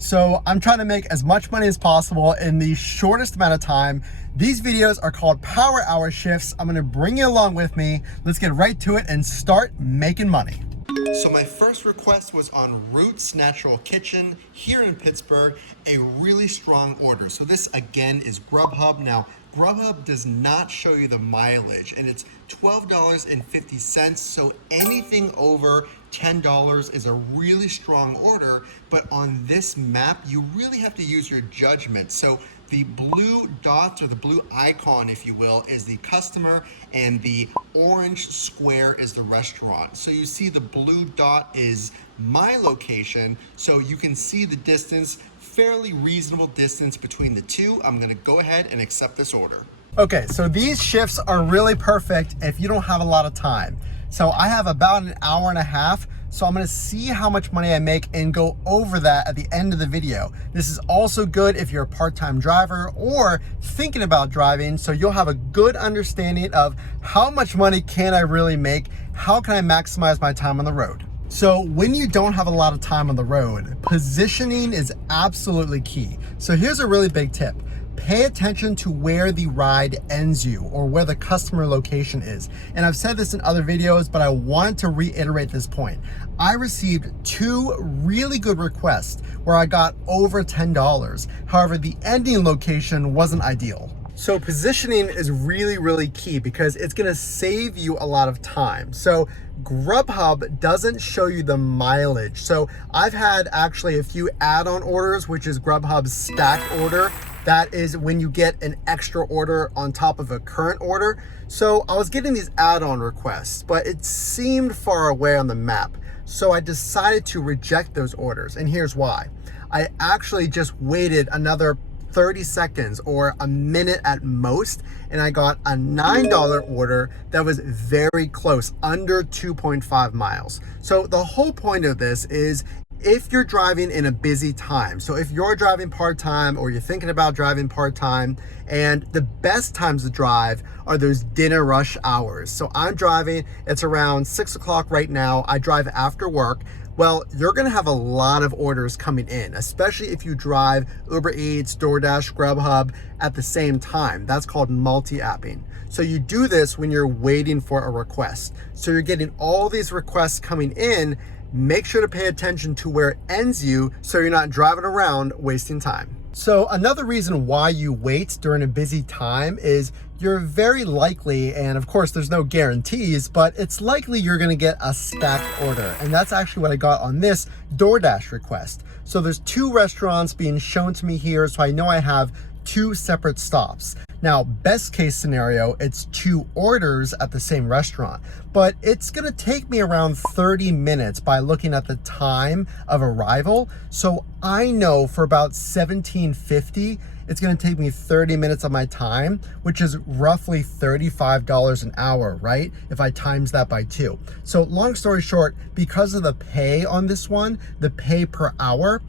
So I'm trying to make as much money as possible in the shortest amount of time. These videos are called Power Hour Shifts. I'm gonna bring you along with me. Let's get right to it and start making money. So my first request was on Roots Natural Kitchen here in Pittsburgh, a really strong order. So this again is Grubhub. Now, Grubhub does not show you the mileage and it's $12.50. So anything over $10 is a really strong order, but on this map, you really have to use your judgment. So the blue dots, or the blue icon, if you will, is the customer, and the orange square is the restaurant. So you see the blue dot is my location, so you can see the distance, fairly reasonable distance between the two. I'm gonna go ahead and accept this order. Okay, so these shifts are really perfect if you don't have a lot of time. So I have about an hour and a half, so I'm gonna see how much money I make and go over that at the end of the video. This is also good if you're a part-time driver or thinking about driving, so you'll have a good understanding of how much money can I really make, how can I maximize my time on the road. So when you don't have a lot of time on the road, positioning is absolutely key. So here's a really big tip. Pay attention to where the ride ends you, or where the customer location is. And I've said this in other videos, but I want to reiterate this point. I received 2 really good requests where I got over $10. However, the ending location wasn't ideal. So positioning is really key because it's gonna save you a lot of time. So Grubhub doesn't show you the mileage. So I've had actually a few add-on orders, which is Grubhub's stacked order. That is when you get an extra order on top of a current order. So I was getting these add-on requests, but it seemed far away on the map. So I decided to reject those orders, and here's why. I actually just waited another 30 seconds or a minute at most, and I got a $9 order that was very close, under 2.5 miles. So the whole point of this is if you're driving in a busy time, so if you're driving part-time or you're thinking about driving part-time, and the best times to drive are those dinner rush hours. So I'm driving, it's around 6 o'clock right now. I drive after work. Well, you're gonna have a lot of orders coming in, especially if you drive Uber Eats, DoorDash, Grubhub at the same time. That's called multi-apping. So you do this when you're waiting for a request. So you're getting all these requests coming in. Make sure to pay attention to where it ends you so you're not driving around wasting time. So another reason why you wait during a busy time is you're very likely, and of course there's no guarantees, but it's likely you're gonna get a stacked order. And that's actually what I got on this DoorDash request. So there's 2 restaurants being shown to me here, so I know I have 2 separate stops. Now, best case scenario, it's 2 orders at the same restaurant, but it's gonna take me around 30 minutes by looking at the time of arrival. So I know for about $17.50, it's gonna take me 30 minutes of my time, which is roughly $35 an hour, right? If I times that by 2. So long story short, because of the pay on this one, the pay per hour,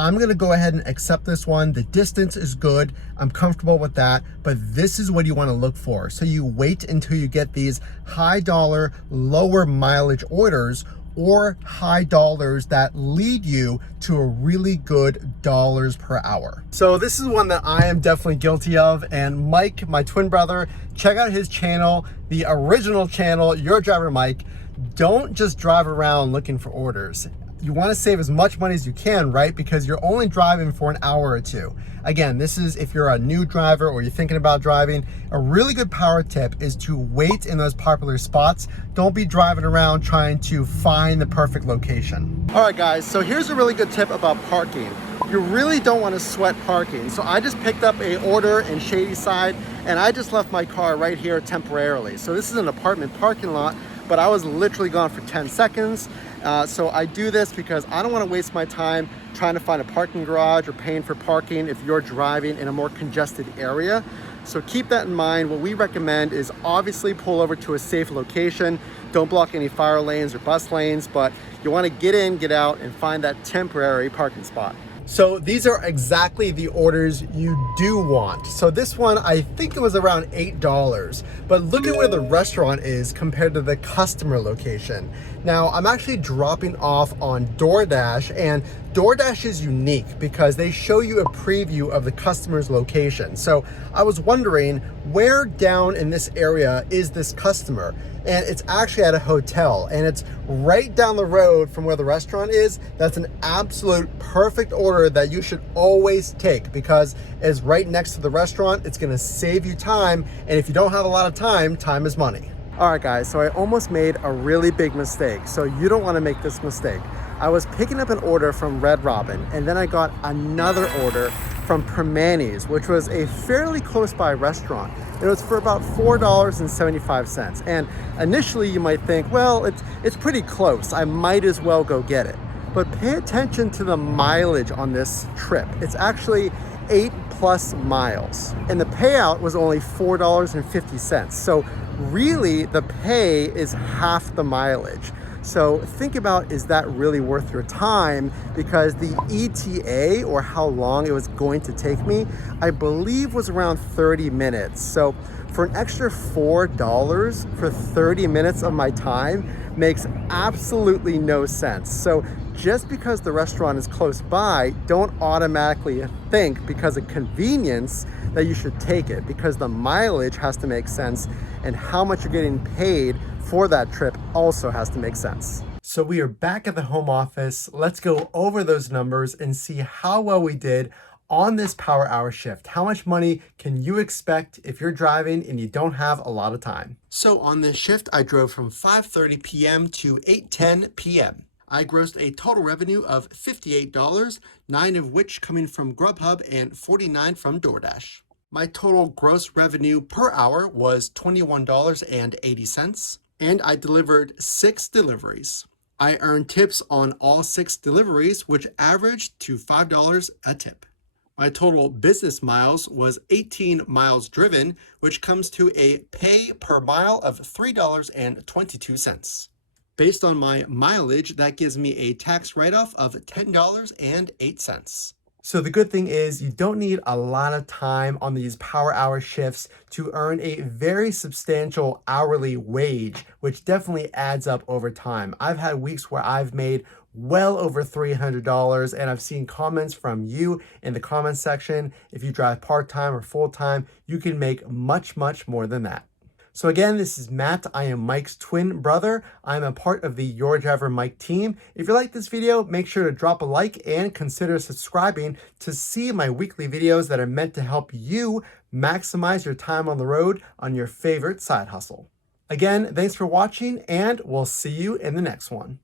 I'm gonna go ahead and accept this one. The distance is good, I'm comfortable with that, but this is what you wanna look for. So you wait until you get these high dollar, lower mileage orders, or high dollars that lead you to a really good dollars per hour. So this is one that I am definitely guilty of, and Mike, my twin brother, check out his channel, the original channel, Your Driver Mike. Don't just drive around looking for orders. You want to save as much money as you can, right? Because you're only driving for an hour or 2. Again, this is if you're a new driver or you're thinking about driving. A really good power tip is to wait in those popular spots. Don't be driving around trying to find the perfect location. All right, guys, so here's a really good tip about parking. You really don't want to sweat parking. So I just picked up a order in Shadyside, and I just left my car right here temporarily. So this is an apartment parking lot, but I was literally gone for 10 seconds. So I do this because I don't want to waste my time trying to find a parking garage or paying for parking if you're driving in a more congested area. So keep that in mind. What we recommend is obviously pull over to a safe location. Don't block any fire lanes or bus lanes, but you want to get in, get out, and find that temporary parking spot. So these are exactly the orders you do want. So this one, I think it was around $8, but look at where the restaurant is compared to the customer location. Now, I'm actually dropping off on DoorDash, and DoorDash is unique because they show you a preview of the customer's location. So I was wondering, where down in this area is this customer? And it's actually at a hotel, and it's right down the road from where the restaurant is. That's an absolute perfect order that you should always take because it's right next to the restaurant. It's gonna save you time, and if you don't have a lot of time, time is money. All right, guys, so I almost made a really big mistake, so you don't wanna make this mistake. I was picking up an order from Red Robin, and then I got another order from Permanis, which was a fairly close by restaurant. It was for about $4.75. And initially you might think, well, it's pretty close. I might as well go get it. But pay attention to the mileage on this trip. It's actually 8+ miles. And the payout was only $4.50. So really the pay is half the mileage. So think about, is that really worth your time? Because the ETA, or how long it was going to take me, I believe was around 30 minutes. So for an extra $4 for 30 minutes of my time makes absolutely no sense. So just because the restaurant is close by, don't automatically think because of convenience that you should take it, because the mileage has to make sense and how much you're getting paid for that trip also has to make sense. So we are back at the home office. Let's go over those numbers and see how well we did on this power hour shift. How much money can you expect if you're driving and you don't have a lot of time? So on this shift, I drove from 5:30 p.m. to 8:10 p.m. I grossed a total revenue of $58, 9 of which coming from Grubhub and 49 from DoorDash. My total gross revenue per hour was $21.80, and I delivered 6 deliveries. I earned tips on all 6 deliveries, which averaged to $5 a tip. My total business miles was 18 miles driven, which comes to a pay per mile of $3.22. Based on my mileage, that gives me a tax write-off of $10.08. So the good thing is you don't need a lot of time on these power hour shifts to earn a very substantial hourly wage, which definitely adds up over time. I've had weeks where I've made well over $300, and I've seen comments from you in the comments section. If you drive part-time or full-time, you can make much, much more than that. So again, this is Matt. I am Mike's twin brother. I'm a part of the Your Driver Mike team. If you like this video, make sure to drop a like and consider subscribing to see my weekly videos that are meant to help you maximize your time on the road on your favorite side hustle. Again, thanks for watching, and we'll see you in the next one.